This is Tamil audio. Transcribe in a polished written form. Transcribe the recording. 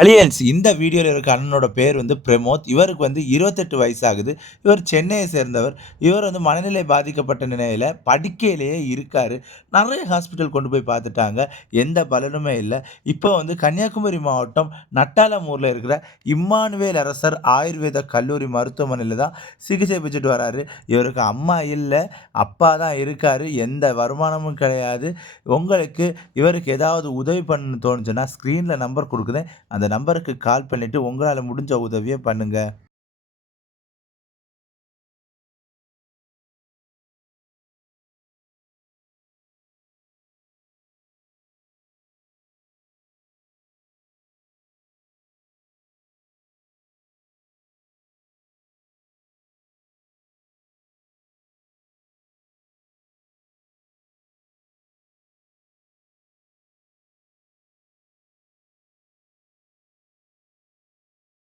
அலியன்ஸ் இந்த வீடியோல இருக்க அண்ணனோட பேர் பிரமோத். இவருக்கு 28 வயசு ஆகுது. இவர் சென்னையை சேர்ந்தவர். இவர் மனநிலை பாதிக்கப்பட்ட நிலையில படுக்கையிலேயே இருக்காரு. நெறைய ஹாஸ்பிட்டல் கொண்டு போய் பார்த்துட்டாங்க. எந்த பலனுமே இல்ல. இப்போ கன்னியாகுமரி மாவட்டம் நட்டாலம் ஊர்ல இருக்கிற இம்மானுவேல் அரசர் ஆயுர்வேத கல்லூரி மருத்துவமனையில தான் சிகிச்சை பெற்றுட்டு வராரு. இவருக்கு அம்மா இல்ல, அப்பா தான் இருக்காரு. எந்த வருமானமும் கிடையாது. உங்களுக்கு இவருக்கு ஏதாவது உதவி பண்ணணும்னு தோணுச்சுன்னா, ஸ்க்ரீன்ல நம்பர் குடுக்குறேன். அந்த நம்பருக்கு கால் பண்ணிட்டு உங்களால முடிஞ்ச உதவிய பண்ணுங்க.